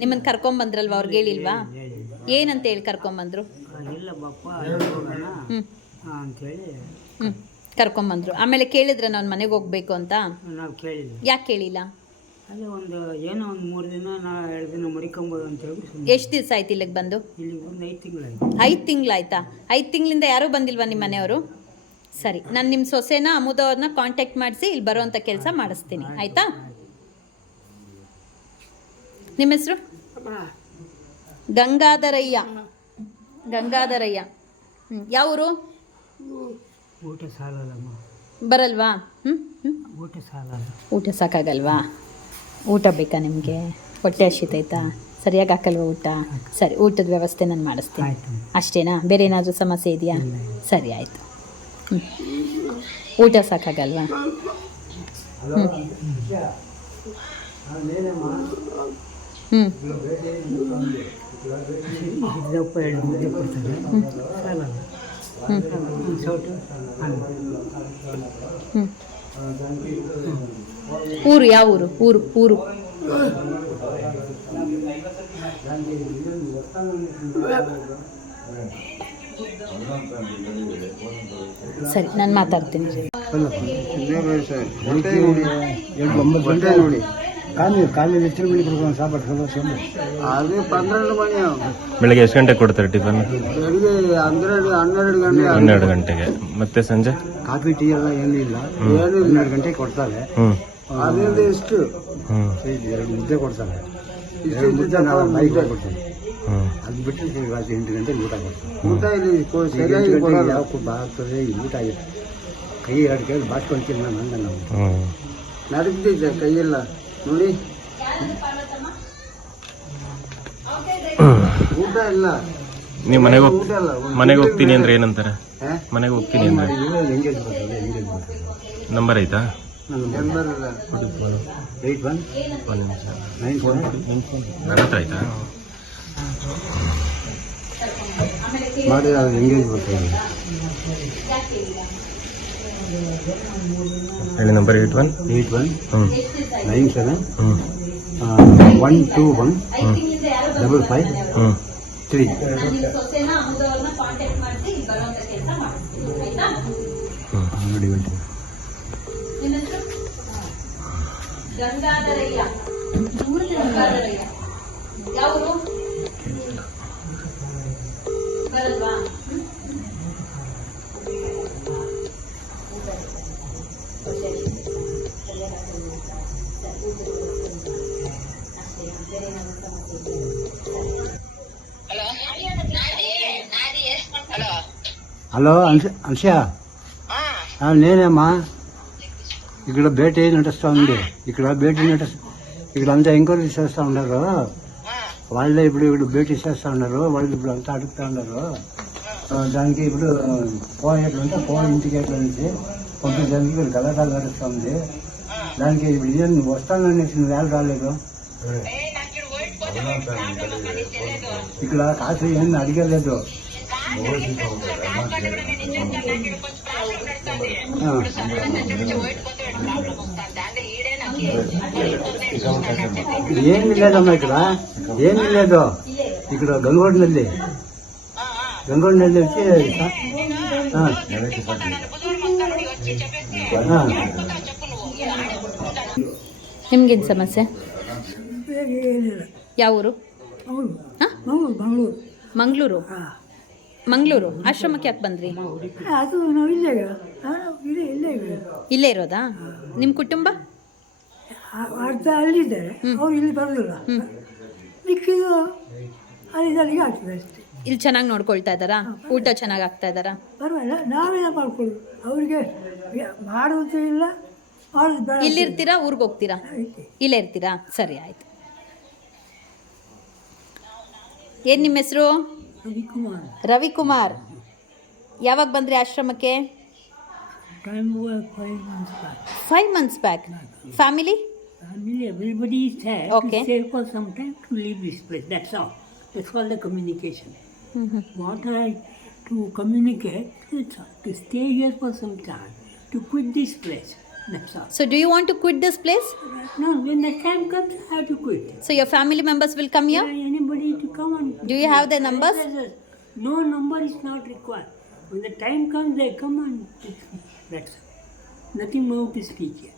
ನಿಮ್ಮನ್ನ ಕರ್ಕೊಂಬಂದ್ರಲ್ವಾ ಅವ್ರಿಗೆ ಹೇಳಿಲ್ವಾ? ಏನಂತ ಹೇಳಿ ಕರ್ಕೊಂಬಂದ್ರು? ಇಲ್ಲ ಬಪ್ಪ ಹೋಗೋಣ ಹ್ಞೂ ಅಂಥೇಳಿ ಹ್ಞೂ ಕರ್ಕೊಂಬಂದ್ರು. ಆಮೇಲೆ ಕೇಳಿದ್ರೆ ನಾನು ಮನೆಗೆ ಹೋಗ್ಬೇಕು ಅಂತ? ನಾವು ಕೇಳಿದ್ವಿ. ಯಾಕೆ ಕೇಳಿಲ್ಲ? ಅದೇ ಒಂದು ಏನೋ ಒಂದು 3 ದಿನ 2 ದಿನ ಮಡಿಕೊಂಬೋದು ಅಂತ ಹೇಳಿ ಸುಮ್ಮನೆ. ಎಷ್ಟು ದಿವಸ ಆಯ್ತು ಇಲ್ಲಿಗೆ ಬಂದು? ಇಲ್ಲಿ ಒಂದು 5 ತಿಂಗಳಾಯ್ತು. 5 ತಿಂಗಳಾಯ್ತಾ? 5 ತಿಂಗಳಿಂದ ಯಾರೂ ಬಂದಿಲ್ವಾ ನಿಮ್ಮ ಮನೆಯವರು? ಸರಿ, ನಾನು ನಿಮ್ಮ ಸೊಸೆನ ಅಮುದವ್ರನ್ನ ಕಾಂಟ್ಯಾಕ್ಟ್ ಮಾಡಿಸಿ ಇಲ್ಲಿ ಬರೋವಂಥ ಕೆಲಸ ಮಾಡಿಸ್ತೀನಿ, ಆಯಿತಾ? ನಿಮ್ಮ ಹೆಸರು? ಗಂಗಾಧರಯ್ಯ. ಗಂಗಾಧರಯ್ಯ. ಯಾವ ಊರು? ಊಟ ಸಾಲಲ್ಲಮ್ಮ. ಬರಲ್ವಾ? ಊಟ ಸಾಲಲ್ಲ. ಊಟ ಸಾಕಾಗಲ್ವಾ? ಊಟ ಬೇಕಾ ನಿಮಗೆ? ಹೊಟ್ಟೆ ಹಸಿತೈತಾ? ಸರಿಯಾಗಿ ಹಾಕಲ್ವಾ ಊಟ? ಸರಿ, ಊಟದ ವ್ಯವಸ್ಥೆ ನಾನು ಮಾಡಿಸ್ತೀನಿ. ಆಯಿತು. ಅಷ್ಟೇನಾ? ಬೇರೆ ಏನಾದರೂ ಸಮಸ್ಯೆ ಇದೆಯಾ? ಸರಿ, ಆಯಿತು. ಊಟ ಸಾಕಾಗಲ್ವಾ? ಇದ್ದಪ್ಪ 2 ಮುದ್ದೆ ಕೊಡ್ತಾರೆ, ಸಾಲಲ್ಲ. ಒಂದು ಸೌಟು ಅನ್ನ. ಊರು ಯಾವ ಊರು? ಊರು ಊರು ಸರಿ, ನಾನು ಮಾತಾಡ್ತೀನಿ. ಬೆಳಿಗ್ಗೆ ಎಷ್ಟು ಗಂಟೆಗೆ ಕೊಡ್ತಾರೆ ಟಿಫನ್? ಬೆಳಿಗ್ಗೆ 12 ಗಂಟೆಗೆ. ಮತ್ತೆ ಸಂಜೆ ಕಾಫಿ ಟೀ ಎಲ್ಲ ಏನಿಲ್ಲ, 12 ಗಂಟೆಗೆ ಕೊಡ್ತಾರೆ. ಅದರಿಂದ ಎಷ್ಟು 2 ಮುದ್ದೆ ಕೊಡ್ತಾರೆ. 2 ಮುದ್ದೆ ನಾವು 5 ಕೊಡ್ತೀವಿ. ಅದು ಬಿಟ್ಟು ರಾತ್ರಿ 8 ಗಂಟೆಗೆ ಊಟ ಕೊಡ್ತೀವಿ. ಊಟ ಇಲ್ಲಿ ಸರಿಯಾಗಿ ಯಾವ ಬಾಗ್ತದೆ, ಊಟ ಆಗಿದೆ. ಕೈ 2 ಕೈಯಲ್ಲಿ ಬಾಟ್ಕೊಂತೀನಿ ನಾನು ಹಂಗ. ನಾವು ನಡಗ್ತಿದ್ದೆ ಕೈಯೆಲ್ಲ ನೋಡಿ, ಊಟ ಇಲ್ಲ. ನೀವು ಮನೆಗೆ ಹೋಗ್ತೀನಿ ಅಂದ್ರೆ ಏನಂತಾರೆ? ಮನೆಗೆ ಹೋಗ್ತೀನಿ ಅಂದ್ರೆ ನಂಬರ್ ಐತಾ? ನಂಬರ್ ಇಲ್ಲ. 81 ನನ್ನ ಹತ್ರ ಆಯ್ತಾ? ಮಾಡಿ ಅದು ಎಂಗೇಜ್ ಬರ್ತಾರೆ. ಹೇಳಿ ನಂಬರ್. 81 97 121 553. ನೋಡಿ ಗಂಗಾಧರಯ್ಯ. ಯಾವುದು? ಬರಲ್ವಾ? హలో అన్షా, నేనేమ్మా. ఇక్కడ భేటీ నడుస్తూ ఉంది. ఇక్కడ అంతా ఎంక్వైరీ చేస్తూ ఉన్నారు. వాళ్ళే ఇప్పుడు భేటీ చేస్తూ ఉన్నారు. వాళ్ళు ఇప్పుడు అంతా అడుగుతూ ఉన్నారు. దానికి ఇప్పుడు పోయేట్లుంటే ఇంటికేట్ల నుంచి పంపించడానికి ఇక్కడ గలటాలు నడుస్తూ ఉంది. దానికి ఇప్పుడు ఇదే నువ్వు వస్తాననేసి నువ్వు వేళ రాలేదు. ఇక్కడ కాసు ఏం అడిగలేదు. ఏమీ లేదమ్మా, ఇక్కడ ఏమీ లేదు. ఇక్కడ గంగోడినల్లి వచ్చి ನಿಮ್ಗೇನು ಸಮಸ್ಯೆ? ಯಾವ ಊರು? ಮಂಗಳೂರು. ಮಂಗಳೂರು ಆಶ್ರಮಕ್ಕೆ ಯಾಕೆ ಬಂದ್ರಿ? ಅದು ನಾವು ಇಲ್ಲೇ ಇರೋದಾ? ನಿಮ್ಮ ಕುಟುಂಬ? ಅರ್ಧ ಅಲ್ಲಿದ್ದಾರೆ, ಅವ್ರು ಇಲ್ಲಿ ಬರೋದಿಲ್ಲ. ಮಿಕ್ಕಿದು ಅಲ್ಲಿಗೆ ಆಗ್ತದೆ ಅಷ್ಟೇ. ಇಲ್ಲಿ ಚೆನ್ನಾಗಿ ನೋಡ್ಕೊಳ್ತಾ ಇದ್ದಾರಾ? ಊಟ ಚೆನ್ನಾಗಿ ಆಗ್ತಾ ಇದ್ದಾರಾ? ಪರವಾಗಿಲ್ಲ, ನಾವೇನ ಮಾಡ್ಕೊಳ್ಳೋದು. ಅವ್ರಿಗೆ ಮಾಡೋದು ಇಲ್ಲ, ಮಾಡೋದು ಬೇಡ. ಇಲ್ಲಿರ್ತೀರಾ? ಊರಿಗೆ ಹೋಗ್ತೀರಾ? ಇಲ್ಲೇ ಇರ್ತೀರಾ? ಸರಿ, ಆಯಿತು. ಏನು ನಿಮ್ಮ ಹೆಸರು? ರವಿಕುಮಾರ್. ಯಾವಾಗ ಬಂದ್ರಿ ಆಶ್ರಮಕ್ಕೆ? 5 months back. Family? Everybody is there. Okay. To stay for some time to leave this place. That's all. That's all the communication. What I to communicate, that's all. To stay here for some time, to quit this place. That's all. So do you want to quit this place? No, when the time comes, I have to quit. So your family members will come here? Anybody to come and... Do you have their numbers? No number is not required. When the time comes, they come and... That's all. Nothing more to speak here.